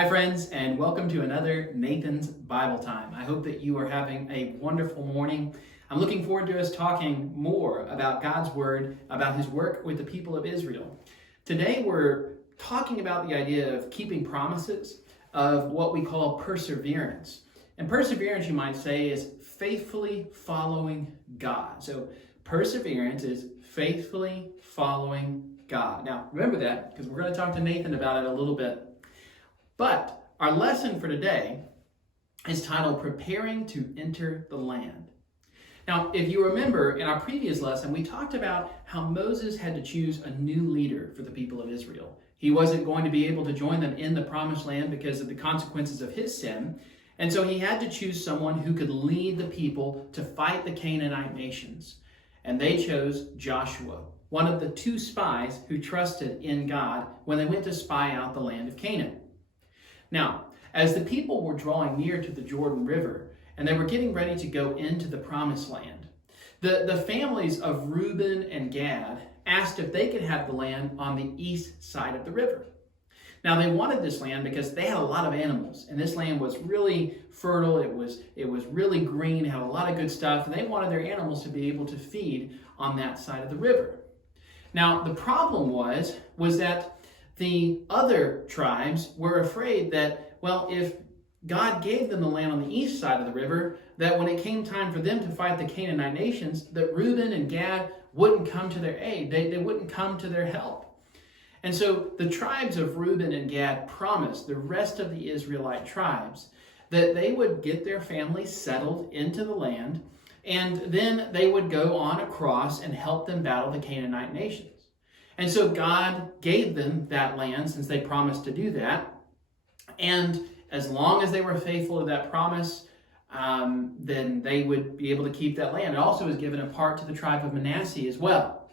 Hi friends, and welcome to another Nathan's Bible Time. I hope that you are having a wonderful morning. I'm looking forward to us talking more about God's Word, about His work with the people of Israel. Today we're talking about the idea of keeping promises, of what we call perseverance. And perseverance, you might say, is faithfully following God. So perseverance is faithfully following God. Now remember that, because we're going to talk to Nathan about it a little bit. But our lesson for today is titled Preparing to Enter the Land. Now, if you remember, in our previous lesson, we talked about how Moses had to choose a new leader for the people of Israel. He wasn't going to be able to join them in the promised land because of the consequences of his sin. And so he had to choose someone who could lead the people to fight the Canaanite nations. And they chose Joshua, one of the two spies who trusted in God when they went to spy out the land of Canaan. Now, as the people were drawing near to the Jordan River and they were getting ready to go into the promised land, the families of Reuben and Gad asked if they could have the land on the east side of the river. Now, they wanted this land because they had a lot of animals, and this land was really fertile. It was really green, had a lot of good stuff, and they wanted their animals to be able to feed on that side of the river. Now, the problem was that the other tribes were afraid that, well, if God gave them the land on the east side of the river, that when it came time for them to fight the Canaanite nations, that Reuben and Gad wouldn't come to their aid. They wouldn't come to their help. And so the tribes of Reuben and Gad promised the rest of the Israelite tribes that they would get their families settled into the land, and then they would go on across and help them battle the Canaanite nations. And so God gave them that land since they promised to do that. And as long as they were faithful to that promise, then they would be able to keep that land. It also was given a part to the tribe of Manasseh as well.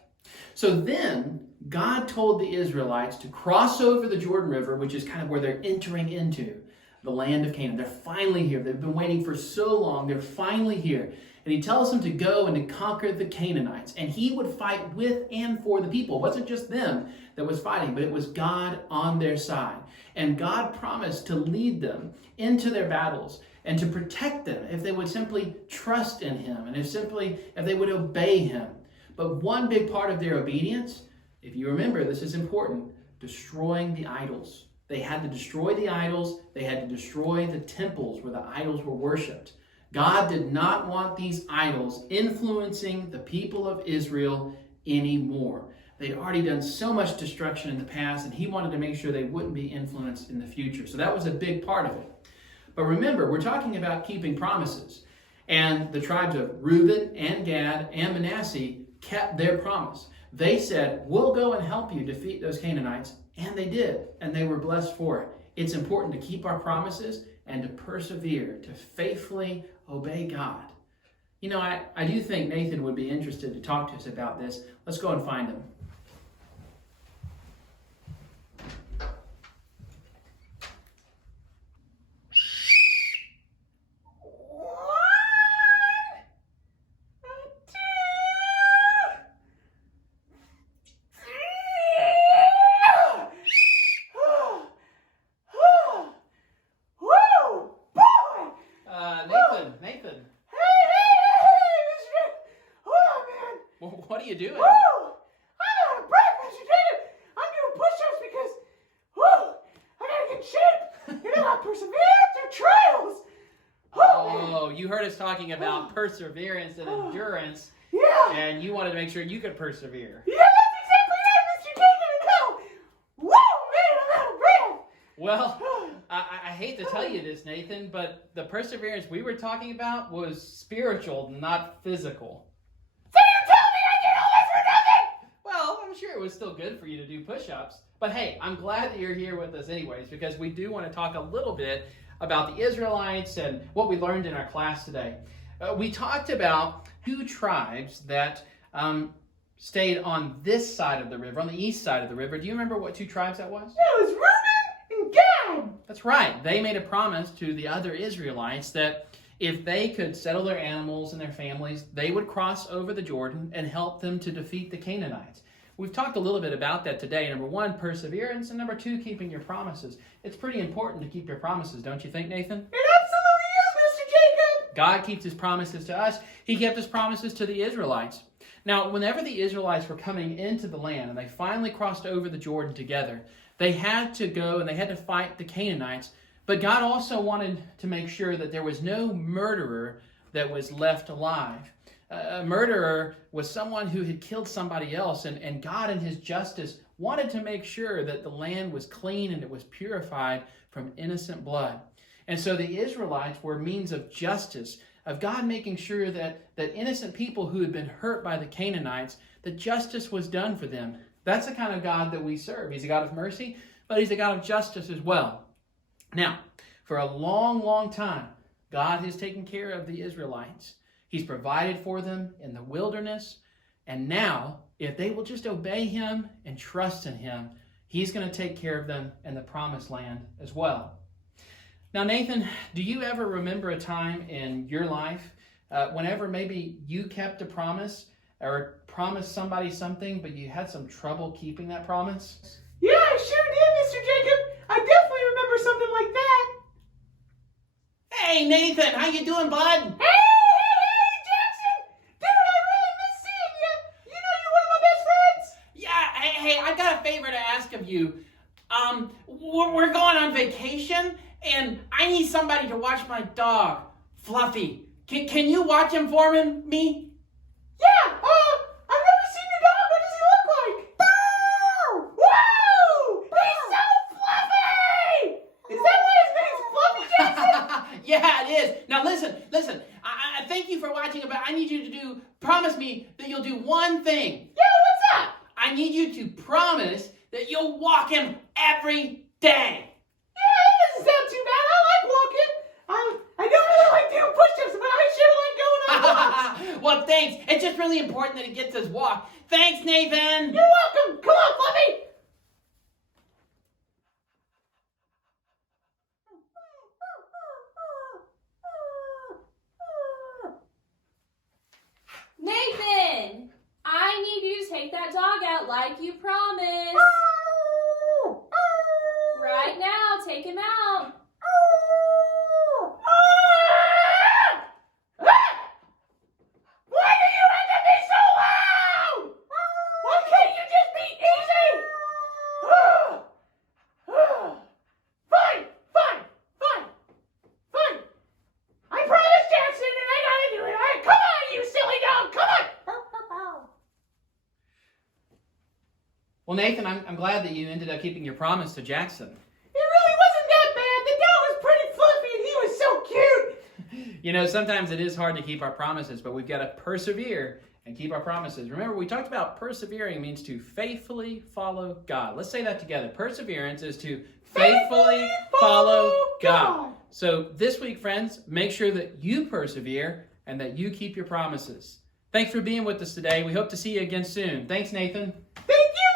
So then God told the Israelites to cross over the Jordan River, which is kind of where they're entering into the land of Canaan. They're finally here. They've been waiting for so long. They're finally here. And he tells them to go and to conquer the Canaanites. And he would fight with and for the people. It wasn't just them that was fighting, but it was God on their side. And God promised to lead them into their battles and to protect them if they would simply trust in him and if they would obey him. But one big part of their obedience, if you remember, this is important, destroying the idols. They had to destroy the idols. They had to destroy the temples where the idols were worshipped. God did not want these idols influencing the people of Israel anymore. They'd already done so much destruction in the past, and he wanted to make sure they wouldn't be influenced in the future. So that was a big part of it. But remember, we're talking about keeping promises. And the tribes of Reuben and Gad and Manasseh kept their promise. They said, we'll go and help you defeat those Canaanites. And they did, and they were blessed for it. It's important to keep our promises and to persevere, to faithfully obey God. You know, I do think Nathan would be interested to talk to us about this. Let's go and find him. Nathan. What are you doing? Woo! I'm out of breath, Mr. Jacob. I'm doing push-ups because, I gotta get shape. You know how perseverance or trials. Oh, you heard us talking about perseverance and endurance. Yeah. And you wanted to make sure you could persevere. Yeah, that's exactly right, Mr. Jacob. Woo, man, I'm out of breath. Well, I hate to tell you this, Nathan, but the perseverance we were talking about was spiritual, not physical. So you tell me I did all this for nothing? Well, I'm sure it was still good for you to do push-ups. But hey, I'm glad that you're here with us anyways, because we do want to talk a little bit about the Israelites and what we learned in our class today. We talked about two tribes that stayed on this side of the river, on the east side of the river. Do you remember what two tribes that was? It was Reuben and Gad. That's right. They made a promise to the other Israelites that if they could settle their animals and their families, they would cross over the Jordan and help them to defeat the Canaanites. We've talked a little bit about that today. Number one, perseverance, and number two, keeping your promises. It's pretty important to keep your promises, don't you think, Nathan? It absolutely is, Mr. Jacob. God keeps his promises to us. He kept his promises to the Israelites. Now, whenever the Israelites were coming into the land and they finally crossed over the Jordan together, they had to go and they had to fight the Canaanites. But God also wanted to make sure that there was no murderer that was left alive. A murderer was someone who had killed somebody else, and God in his justice wanted to make sure that the land was clean and it was purified from innocent blood. And so the Israelites were means of justice, of God making sure that innocent people who had been hurt by the Canaanites, that justice was done for them. That's the kind of God that we serve. He's a God of mercy, but he's a God of justice as well. Now, for a long, long time, God has taken care of the Israelites. He's provided for them in the wilderness. And now, if they will just obey him and trust in him, he's going to take care of them in the promised land as well. Now, Nathan, do you ever remember a time in your life whenever maybe you kept a promise or promised somebody something, but you had some trouble keeping that promise? Yeah, I sure did, Mr. Jacob. I definitely remember something like that. Hey, Nathan, how you doing, bud? Hey, Jackson! Dude, I really miss seeing you. You know you're one of my best friends. Yeah, hey, I got a favor to ask of you. We're going on vacation, and I need somebody to watch my dog, Fluffy. Can you watch him for me? Yeah, I've never seen your dog. What does he look like? Bow! Whoa! He's so fluffy! Is that why his name's Fluffy, Jackson? Yeah, it is. Now listen. I thank you for watching, but I need you to promise me that you'll do one thing. Yeah, what's that? I need you to promise that you'll walk him every day. Yeah, that doesn't sound too bad. I like walking. I don't really like doing push-ups, but I sure like going on walks. Well, thanks. It's just really important that he gets his walk. Thanks, Nathan. You're welcome. Come on, Fluffy. Nathan, I need you to take that dog out like you promised. Right now, take him out. Why do you have to be so loud? Why can't you just be easy? Fine. I promise, Jackson, and I gotta do it. All right, come on, you silly dog. Come on. Well, Nathan, I'm glad that you ended up keeping your promise to Jackson. It really wasn't that bad. The dog was pretty fluffy, and he was so cute. You know, sometimes it is hard to keep our promises, but we've got to persevere and keep our promises. Remember, we talked about persevering means to faithfully follow God. Let's say that together. Perseverance is to faithfully follow God. So this week, friends, make sure that you persevere and that you keep your promises. Thanks for being with us today. We hope to see you again soon. Thanks, Nathan. Thank you,